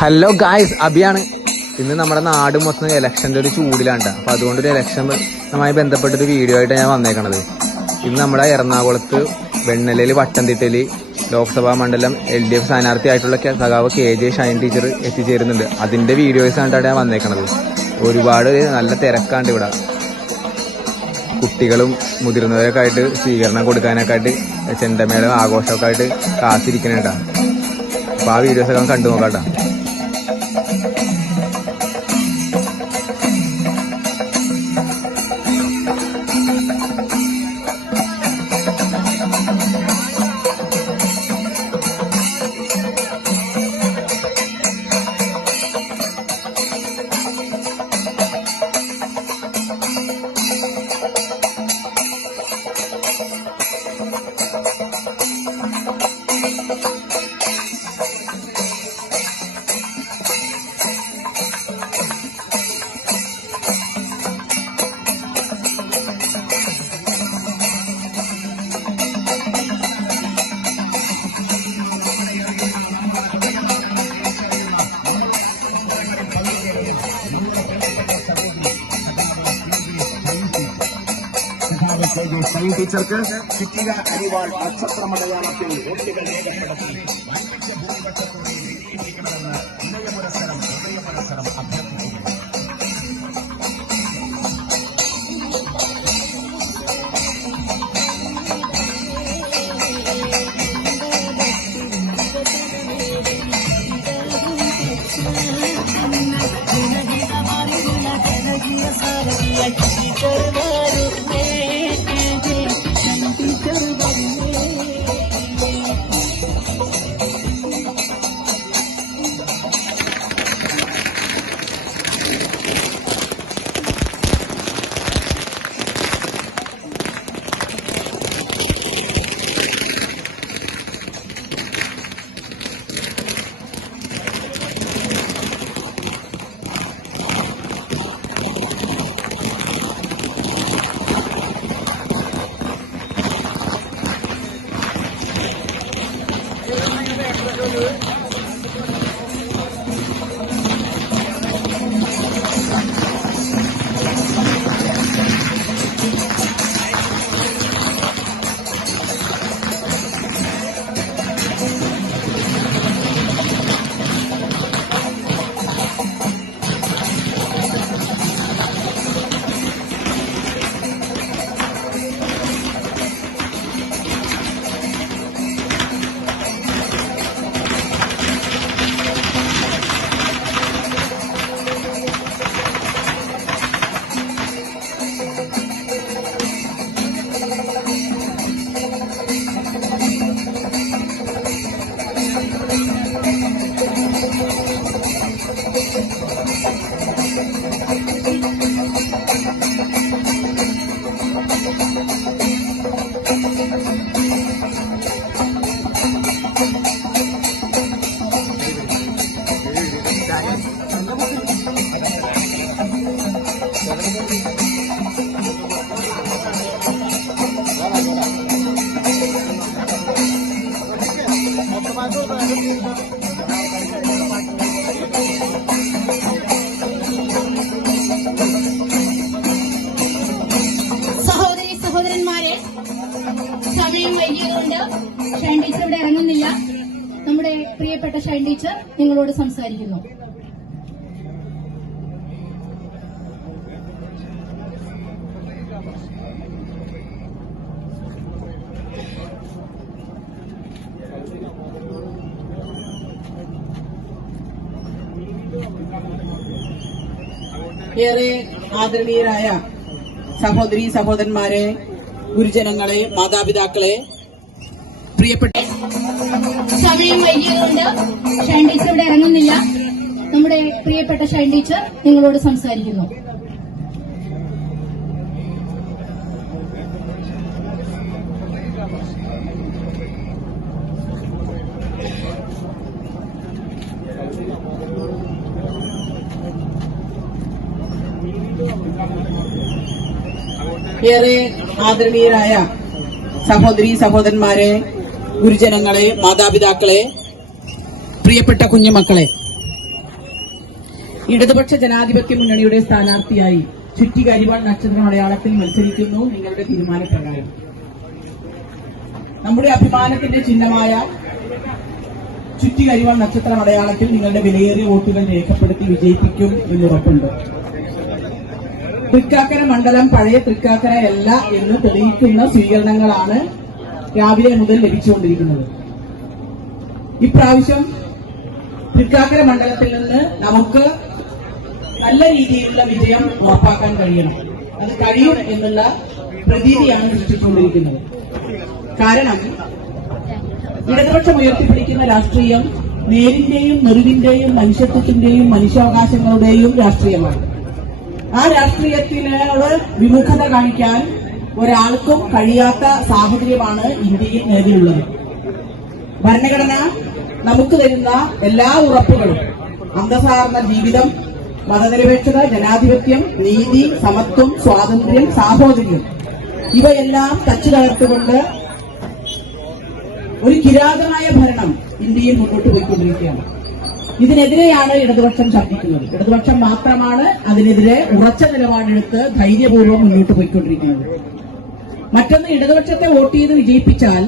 Hello guys, അഭിയാണ്. ഇന്ന് നമ്മുടെ നാട് മൊത്തം ഇലക്ഷൻ്റെ ഒരു ചൂടിലാണ്. അപ്പോൾ അതുകൊണ്ടൊരു ഇലക്ഷനുമായി ബന്ധപ്പെട്ടൊരു വീഡിയോ ആയിട്ട് ഞാൻ വന്നേക്കണത്. ഇന്ന് നമ്മുടെ എറണാകുളത്ത് വെണ്ണലയിൽ വട്ടംതിട്ടയിൽ ലോക്സഭാ മണ്ഡലം LDF സ്ഥാനാർത്ഥിയായിട്ടുള്ള സഖാവ് KJ ഷൈൻ ടീച്ചർ എത്തിച്ചേരുന്നുണ്ട്. അതിൻ്റെ വീഡിയോസാണ് ഞാൻ വന്നേക്കണത്. ഒരുപാട് നല്ല തിരക്കാണ്ട് ഇവിടെ. കുട്ടികളും മുതിർന്നവരൊക്കെ ആയിട്ട് സ്വീകരണം കൊടുക്കാനൊക്കെ ആയിട്ട് ചെണ്ടമേളം ആഘോഷമൊക്കെ ആയിട്ട് കാത്തിരിക്കണേട്ടാ. അപ്പോൾ ആ വീഡിയോസൊക്കെ കണ്ടു നോക്കാട്ടാ. ഷൈൻ ടീച്ചർക്ക് ചിറ്റിക അരിവാൾ നക്ഷത്രമടയാളത്തിൽ വോട്ടുകൾ രേഖപ്പെടുത്തി പുരസ്സരം അഭ്യർത്ഥിക്കുന്നു. സഹോദരി സഹോദരന്മാരെ, സമയം വൈകിയതുകൊണ്ട് ഷൈൻ ടീച്ചർ ഇവിടെ ഇറങ്ങുന്നില്ല. നമ്മുടെ പ്രിയപ്പെട്ട ഷൈൻ ടീച്ചർ നിങ്ങളോട് സംസാരിക്കുന്നു. ഏറെ ആദരണീയരായ സഹോദരി സഹോദരന്മാരെ, ഗുരുജനങ്ങളെ, മാതാപിതാക്കളെ, പ്രിയപ്പെട്ട സമയം വൈകിയതുകൊണ്ട് ഷൈൻ ടീച്ചർ ഇവിടെ ഇറങ്ങുന്നില്ല. നമ്മുടെ പ്രിയപ്പെട്ട ഷൈൻ ടീച്ചർ നിങ്ങളോട് സംസാരിക്കുന്നു. ഏറെ ആദരണീയരായ സഹോദരി സഹോദരന്മാരെ, ഗുരുജനങ്ങളെ, മാതാപിതാക്കളെ, പ്രിയപ്പെട്ട കുഞ്ഞുമക്കളെ, ഇടതുപക്ഷ ജനാധിപത്യ മുന്നണിയുടെ സ്ഥാനാർത്ഥിയായി ചുറ്റിക അരിവാൾ നക്ഷത്ര അടയാളത്തിൽ മത്സരിക്കുന്നു. നിങ്ങളുടെ തീരുമാനപ്രകാരം നമ്മുടെ അഭിമാനത്തിന്റെ ചിഹ്നമായ ചുറ്റിക അരിവാൾ നക്ഷത്ര അടയാളത്തിൽ നിങ്ങളുടെ വിലയേറിയ വോട്ടുകൾ രേഖപ്പെടുത്തി വിജയിപ്പിക്കും എന്നുറപ്പുണ്ട്. തൃക്കാക്കര മണ്ഡലം പഴയ തൃക്കാക്കരയല്ല എന്ന് തെളിയിക്കുന്ന സ്വീകരണങ്ങളാണ് രാവിലെ മുതൽ ലഭിച്ചുകൊണ്ടിരിക്കുന്നത്. ഇപ്രാവശ്യം തൃക്കാക്കര മണ്ഡലത്തിൽ നിന്ന് നമുക്ക് നല്ല രീതിയിലുള്ള വിജയം ഉറപ്പാക്കാൻ കഴിയണം. അത് കഴിയും എന്നുള്ള പ്രതീതിയാണ് സൃഷ്ടിച്ചുകൊണ്ടിരിക്കുന്നത്. കാരണം ഇടതുപക്ഷം ഉയർത്തിപ്പിടിക്കുന്ന രാഷ്ട്രീയം നേരിന്റെയും നെറിവിന്റെയും മനുഷ്യത്വത്തിന്റെയും മനുഷ്യാവകാശങ്ങളുടെയും രാഷ്ട്രീയമാണ്. ആ രാഷ്ട്രീയത്തിനോട് വിമുഖത കാണിക്കാൻ ഒരാൾക്കും കഴിയാത്ത സാഹചര്യമാണ് ഇന്ത്യയിൽ നിലവിലുള്ളത്. ഭരണഘടന നമുക്ക് തരുന്ന എല്ലാ ഉറപ്പുകളും അന്തസ്സാർന്ന ജീവിതം, മതനിരപേക്ഷത, ജനാധിപത്യം, നീതി, സമത്വം, സ്വാതന്ത്ര്യം, സാഹോദര്യം ഇവയെല്ലാം തച്ചു തകർത്തുകൊണ്ട് ഒരു കിരാതമായ ഭരണം ഇന്ത്യയിൽ മുന്നോട്ട് പോയിക്കൊണ്ടിരിക്കുകയാണ്. ഇതിനെതിരെയാണ് ഇടതുപക്ഷം ശബ്ദിക്കുന്നത്. ഇടതുപക്ഷം മാത്രമാണ് അതിനെതിരെ ഉറച്ച നിലപാടെടുത്ത് ധൈര്യപൂർവ്വം മുന്നോട്ട് പോയിക്കൊണ്ടിരിക്കുന്നത്. മറ്റൊന്ന്, ഇടതുപക്ഷത്തെ വോട്ട് ചെയ്ത് വിജയിപ്പിച്ചാൽ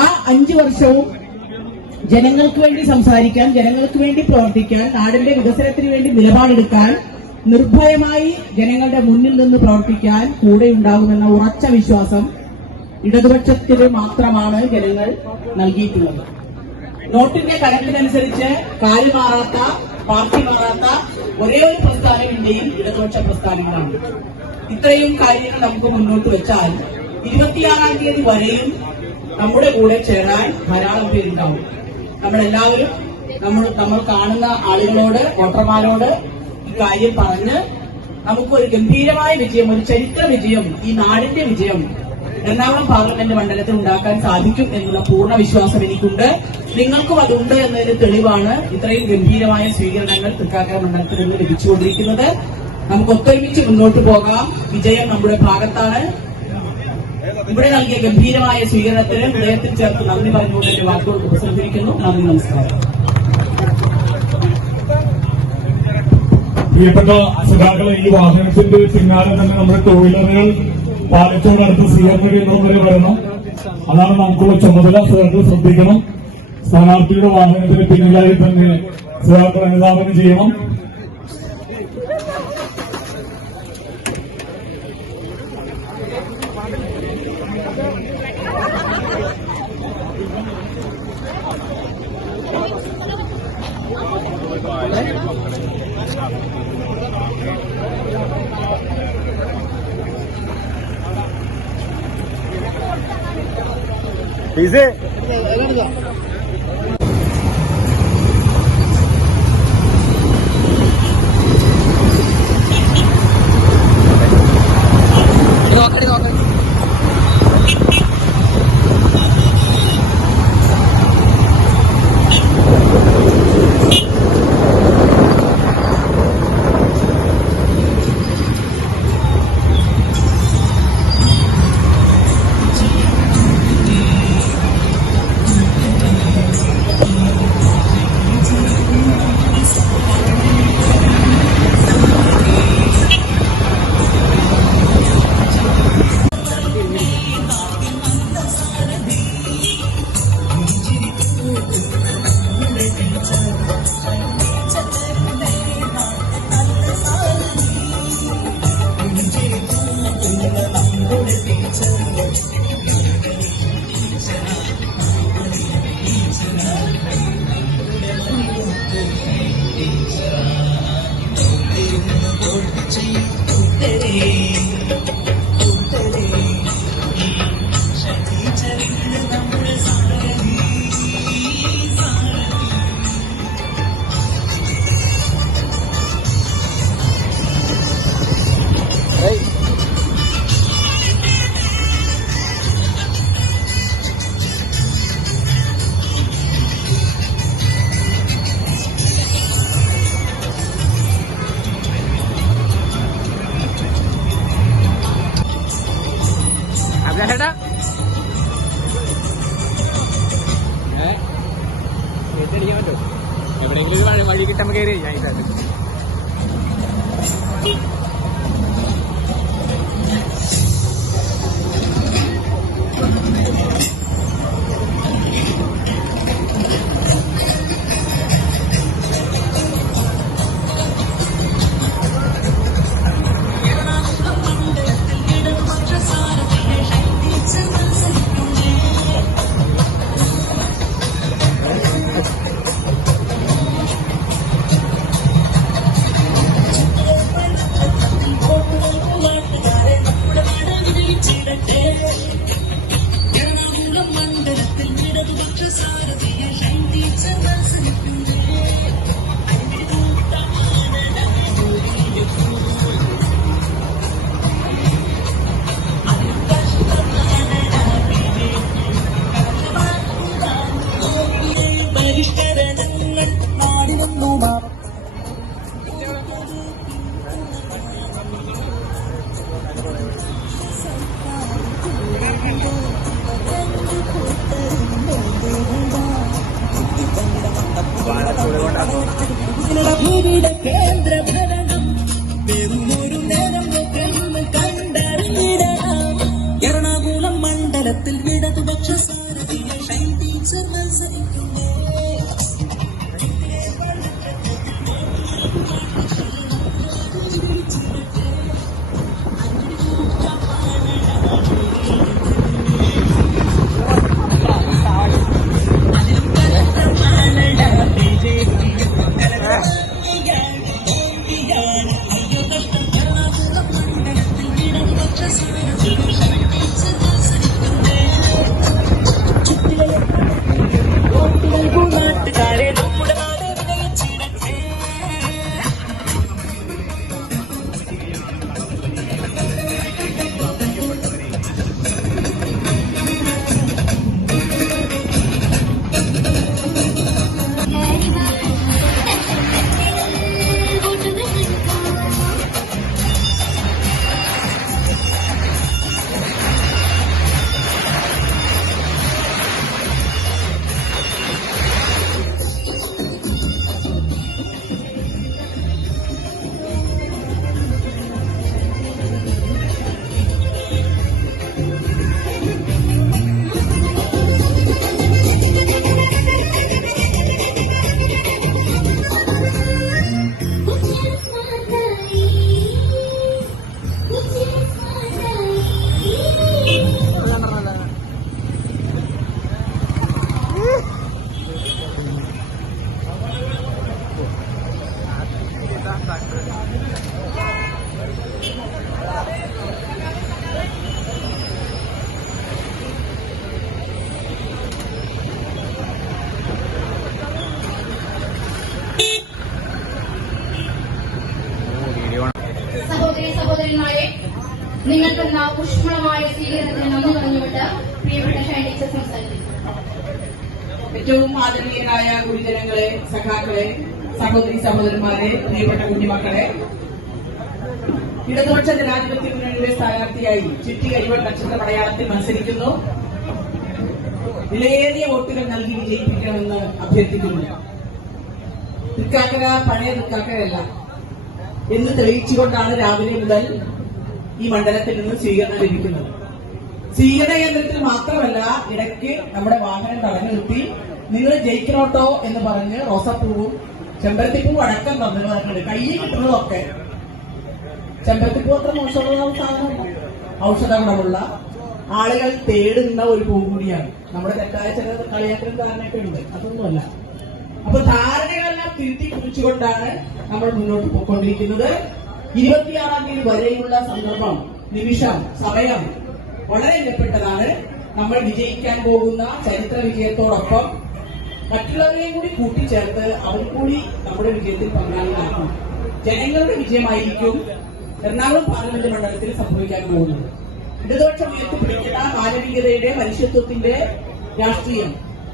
ആ 5 വർഷവും ജനങ്ങൾക്ക് വേണ്ടി സംസാരിക്കാൻ, ജനങ്ങൾക്ക് വേണ്ടി പ്രവർത്തിക്കാൻ, നാടിന്റെ വികസനത്തിന് വേണ്ടി നിലപാടെടുക്കാൻ, നിർഭയമായി ജനങ്ങളുടെ മുന്നിൽ നിന്ന് പ്രവർത്തിക്കാൻ കൂടെ ഉണ്ടാകുമെന്ന ഉറച്ച വിശ്വാസം ഇടതുപക്ഷത്തിന് മാത്രമാണ് ജനങ്ങൾ നൽകിയിട്ടുള്ളത്. നോട്ടിന്റെ കണക്കിനനുസരിച്ച് കാല് മാറാത്ത, പാർട്ടി മാറാത്ത ഒരേ ഒരു പ്രസ്ഥാനം ഇന്ത്യയിൽ ഇടതുപക്ഷ പ്രസ്ഥാനങ്ങളാണ്. ഇത്രയും കാര്യങ്ങൾ നമുക്ക് മുന്നോട്ട് വെച്ചാൽ 26-ാം തീയതി വരെയും നമ്മുടെ കൂടെ ചേരാൻ ധാരാളം പേരുണ്ടാവും. നമ്മളെല്ലാവരും നമ്മൾ കാണുന്ന ആളുകളോട്, വോട്ടർമാരോട് ഇക്കാര്യം പറഞ്ഞ് നമുക്കൊരു ഗംഭീരമായ വിജയം, ഒരു ചരിത്ര വിജയം, ഈ നാടിന്റെ വിജയം എറണാകുളം പാർലമെന്റ് മണ്ഡലത്തിൽ ഉണ്ടാക്കാൻ സാധിക്കും എന്നുള്ള പൂർണ്ണ വിശ്വാസം എനിക്കുണ്ട്. നിങ്ങൾക്കും അതുണ്ട് എന്നതിന് തെളിവാണ് ഇത്രയും ഗംഭീരമായ സ്വീകരണങ്ങൾ തൃക്കാക്കര മണ്ഡലത്തിൽ നിന്ന് ലഭിച്ചുകൊണ്ടിരിക്കുന്നത്. നമുക്ക് ഒത്തൊരുമിച്ച് മുന്നോട്ട് പോകാം. വിജയം നമ്മുടെ ഭാഗത്താണ്. ഇവിടെ നൽകിയ ഗംഭീരമായ സ്വീകരണത്തിന് ഹൃദയത്തിൽ ചേർത്ത് നന്ദി പറഞ്ഞുകൊണ്ട് എന്റെ വാക്കുകൾ ഉപസംഹരിക്കുന്നു. നന്ദി, നമസ്കാരം. പ്രിയപ്പെട്ട സഖാക്കളെ, ഈ വാഹനത്തിന്റെ പിന്നാലെ തന്നെ നമ്മുടെ തൊഴിലുറകൾ പാലത്തോടടുത്ത് സ്വീകരണ കേന്ദ്രം വരെ വരണം. അതാണ് നമുക്കുള്ള ചുമതല. സഖാക്കൾ ശ്രദ്ധിക്കണം. സ്ഥാനാർത്ഥിയുടെ വാഹനത്തിന് പിന്നിലായി തന്നെ സഖാക്കൾ അനുധാവനം ചെയ്യണം. എവിടെയെങ്കിലും വഴി കിട്ടുമ്പോൾ കയറി ഞാൻ ഭൂമിയുടെ കേന്ദ്ര ഭരണം വെറുമൊരു നേരം കണ്ടറിഞ്ഞിടണം. എറണാകുളം മണ്ഡലത്തിൽ ഇടതുപക്ഷ സാരഥിയെ ഷൈൻ ടീച്ചർ മത്സരിക്കുന്നേ. സഹോദരന്മാരെ, നിങ്ങൾക്ക് ഊഷ്മളമായ സ്വീകരണത്തിന് നന്ദി പറഞ്ഞുകൊണ്ട് പ്രിയപ്പെട്ട ഷൈൻ ടീച്ചർ സംസാരിക്കുന്നു. ഏറ്റവും ആദരണീയരായ ഗുരുജനങ്ങളെ, സഖാക്കളെ, സഹോദരി സഹോദരന്മാരെ, പ്രിയപ്പെട്ട കുഞ്ഞുമക്കളെ, ഇടതുപക്ഷ ജനാധിപത്യ മുന്നണിയുടെ സ്ഥാനാർത്ഥിയായി ചിറ്റി കരിവൾ നക്ഷത്ര മലയാളത്തിൽ മത്സരിക്കുന്നു. വിലയേറിയ വോട്ടുകൾ നൽകി വിജയിപ്പിക്കണമെന്ന് അഭ്യർത്ഥിക്കുന്നു. തൃക്കാക്കര പഴയ തൃക്കാക്കരയല്ല എന്ന് തെളിയിച്ചുകൊണ്ടാണ് രാവിലെ മുതൽ ഈ മണ്ഡലത്തിൽ നിന്ന് സ്വീകരണം ലഭിക്കുന്നത്. സ്വീകരണ കേന്ദ്രത്തിൽ മാത്രമല്ല, ഇടയ്ക്ക് നമ്മുടെ വാഹനം തടഞ്ഞു നിർത്തി നിങ്ങൾ ജയിക്കണോട്ടോ എന്ന് പറഞ്ഞ് റോസപ്പൂവും ചെമ്പരത്തിപ്പൂവും അടക്കം തന്നു പറഞ്ഞിട്ടുണ്ട്. കയ്യിൽ കിട്ടുന്നതൊക്കെ ചെമ്പരത്തിപ്പൂ അത്ര മോശമുള്ള സാധനമല്ല, ഔഷധ ഗുണമുള്ള ആളുകൾ തേടുന്ന ഒരു പൂ കൂടിയാണ്. നമ്മുടെ തെറ്റായ ചില കളിയാക്കലും ധാരണയൊക്കെ ഉണ്ട്, അതൊന്നുമല്ല. അപ്പൊ ധാരണകളെല്ലാം തിരുത്തി കുറിച്ചുകൊണ്ടാണ് നമ്മൾ മുന്നോട്ട് പോയിക്കൊണ്ടിരിക്കുന്നത്. 26-ാം തീയതി വരെയുള്ള സന്ദർഭം, നിമിഷം, സമയം വളരെ വിലപ്പെട്ടതാണ്. നമ്മൾ വിജയിക്കാൻ പോകുന്ന ചരിത്ര വിജയത്തോടൊപ്പം മറ്റുള്ളവരെയും കൂടി കൂട്ടിച്ചേർത്ത് അവർ കൂടി നമ്മുടെ വിജയത്തിൽ പങ്കാളികളാക്കും. ജനങ്ങളുടെ വിജയമായിരിക്കും എറണാകുളം പാർലമെന്റ് മണ്ഡലത്തിൽ സംഭവിക്കാൻ പോകുന്നത്. ഇടതുപക്ഷം ഉയർത്തിപ്പിടിക്കുന്ന മാനവികതയുടെ, മനുഷ്യത്വത്തിന്റെ രാഷ്ട്രീയം,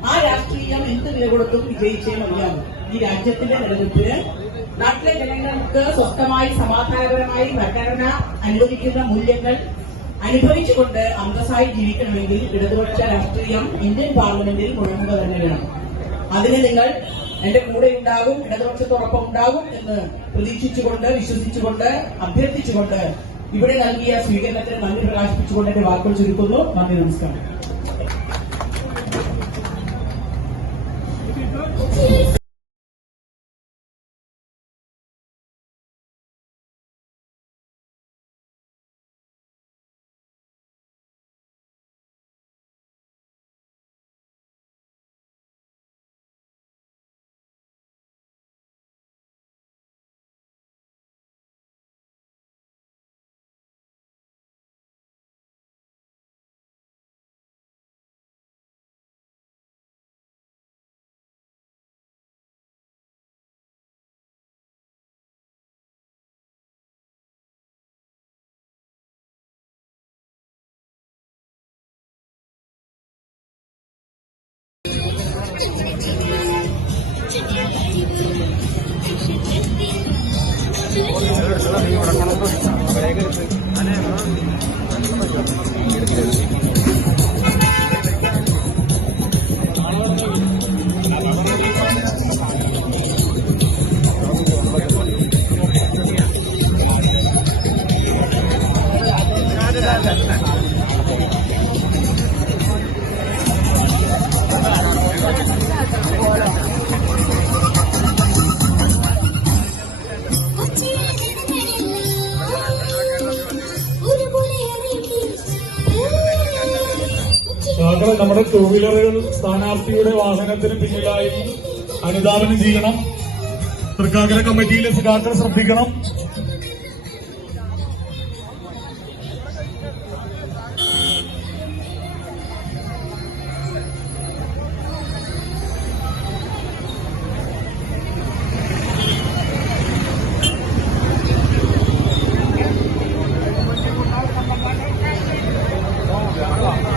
ആ രാഷ്ട്രീയം എന്ത് വില കൊടുത്തും വിജയിച്ചേ മതിയാകും. ഈ രാജ്യത്തിന്റെ നിലനിൽപ്പിന് നാട്ടിലെ ജനങ്ങൾക്ക് സ്വസ്ഥമായി സമാധാനപരമായി ഭരണഘടന അനുവദിക്കുന്ന മൂല്യങ്ങൾ അനുഭവിച്ചുകൊണ്ട് അന്തസ്സായി ജീവിക്കണമെങ്കിൽ ഇടതുപക്ഷ രാഷ്ട്രീയം ഇന്ത്യൻ പാർലമെന്റിൽ മുഴങ്ങുക തന്നെ വേണം. അതിന് നിങ്ങൾ എന്റെ കൂടെ ഉണ്ടാകും, ഇടതുപക്ഷത്തോടൊപ്പം ഉണ്ടാകും എന്ന് പ്രതീക്ഷിച്ചുകൊണ്ട്, വിശ്വസിച്ചുകൊണ്ട്, അഭ്യർത്ഥിച്ചുകൊണ്ട് ഇവിടെ നൽകിയ സ്വീകരണത്തിന് നന്ദി പ്രകാശിപ്പിച്ചുകൊണ്ട് എന്റെ വാക്കുകൾ ചുരുക്കുന്നു. നന്ദി, നമസ്കാരം. നമ്മുടെ ടൂ വീലറുകൾ സ്ഥാനാർത്ഥിയുടെ വാഹനത്തിന് പിന്നിലായി അനുധാവനം ചെയ്യണം. തൃക്കാക്കര കമ്മിറ്റിയിലെ സഖാക്കൾ ശ്രദ്ധിക്കണം.